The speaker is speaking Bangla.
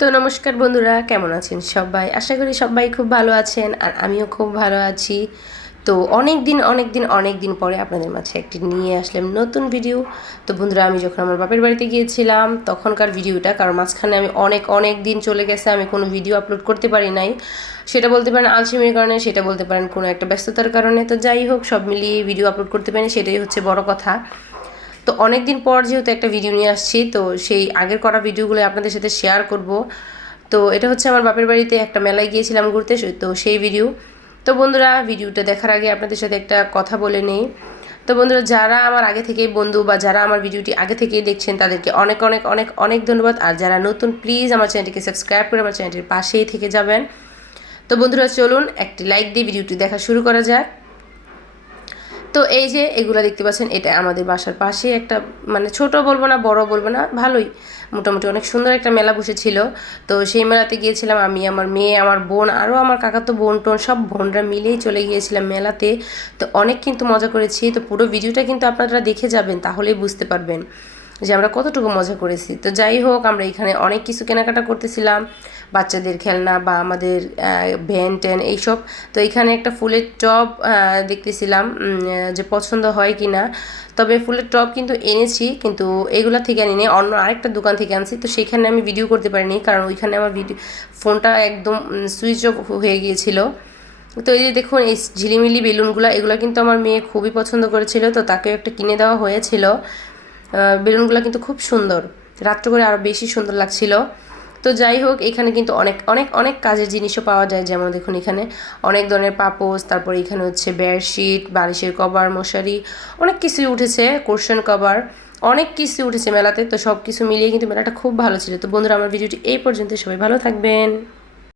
তো নমস্কার বন্ধুরা, কেমন আছেন সবাই? আশা করি সবাই খুব ভালো আছেন আর আমিও খুব ভালো আছি। তো অনেক দিন পরে আপনাদের মাঝে একটি নিয়ে আসলাম নতুন ভিডিও। তো বন্ধুরা, আমি যখন আমার বাপের বাড়িতে গিয়েছিলাম তখনকার ভিডিওটা, কারণ মাঝখানে আমি অনেক দিন চলে গেছে, আমি কোনো ভিডিও আপলোড করতে পারি নাই। সেটা বলতে পারেন আলসেমির কারণে, সেটা বলতে পারেন কোনো একটা ব্যস্ততার কারণে। তো যাই হোক, সব মিলিয়ে ভিডিও আপলোড করতে পারিনি, সেটাই হচ্ছে বড় কথা। তো অনেক দিন পর যেহেতু একটা ভিডিও নিয়ে আসছি, তো সেই আগের করা ভিডিওগুলো আপনাদের সাথে শেয়ার করব। তো এটা হচ্ছে আমার বাপের বাড়িতে একটা মেলায় গিয়েছিলাম ঘুরতে, তো সেই ভিডিও। তো বন্ধুরা, ভিডিওটা দেখার আগে আপনাদের সাথে একটা কথা বলে নেই। তো বন্ধুরা, যারা আমার আগে থেকেই বন্ধু বা যারা আমার ভিডিওটি আগে থেকেই দেখছেন তাদেরকে অনেক ধন্যবাদ। আর যারা নতুন, প্লিজ আমার চ্যানেলটিকে সাবস্ক্রাইব করে আমার চ্যানেলটির পাশেই থেকে যাবেন। তো বন্ধুরা, চলুন একটি লাইক দিয়ে ভিডিওটি দেখা শুরু করা যাক। তো এই যে এগুলো দেখতে পাচ্ছেন, এটা আমাদের বাসার পাশে একটা, মানে ছোট বলবো না বড় বলবো না, ভালোই মোটামুটি অনেক সুন্দর একটা মেলা বসেছিল। তো সেই মেলাতে গিয়েছিলাম আমি, আমার মেয়ে, আমার বোন, আরও আমার কাকাতো বোন টোন সব বোনরা মিলেই চলে গিয়েছিলাম মেলাতে। তো অনেক কিন্তু মজা করেছি। তো পুরো ভিডিওটা কিন্তু আপনারা দেখে যাবেন, তাহলেই বুঝতে পারবেন যে আমরা কতটুকু মজা করেছি। তো যাই হোক, আমরা এখানে অনেক কিছু কেনাকাটা করতেছিলাম, বাচ্চাদের খেলনা বা আমাদের ভ্যান ট্যান এইসব। তো এখানে একটা ফুলের টব দেখতেছিলাম যে পছন্দ হয় কি না। তবে ফুলের টব কিন্তু এনেছি, কিন্তু এগুলা থেকে আনিনি, অন্য আরেকটা দোকান থেকে আনছি। তো সেখানে আমি ভিডিও করতে পারিনি, কারণ ওইখানে আমার ফোনটা একদম সুইচ অফ হয়ে গিয়েছিল। তো এই যে দেখুন, এই ঝিলিমিলি বেলুনগুলো, এগুলো কিন্তু আমার মেয়ে খুবই পছন্দ করেছিল, তো তাকেও একটা কিনে দেওয়া হয়েছিল। বেলুনগুলো কিন্তু খুব সুন্দর, রাত্রে করে আরও বেশি সুন্দর লাগছিল। তো যাই হোক, এখানে কিন্তু অনেক কাজের জিনিসও পাওয়া যায়, যেমন দেখুন এখানে অনেক ধরনের পাপোশ, তারপরে এখানে হচ্ছে বেডশিট, বালিশের কভার, মশারি, অনেক কিছুই উঠেছে, কুশন কভার, অনেক কিছু উঠেছে মেলাতে। তো সব কিছু মিলিয়ে কিন্তু মেলাটা খুব ভালো ছিল। তো বন্ধুরা, আমার ভিডিওটি এই পর্যন্ত, সবাই ভালো থাকবেন।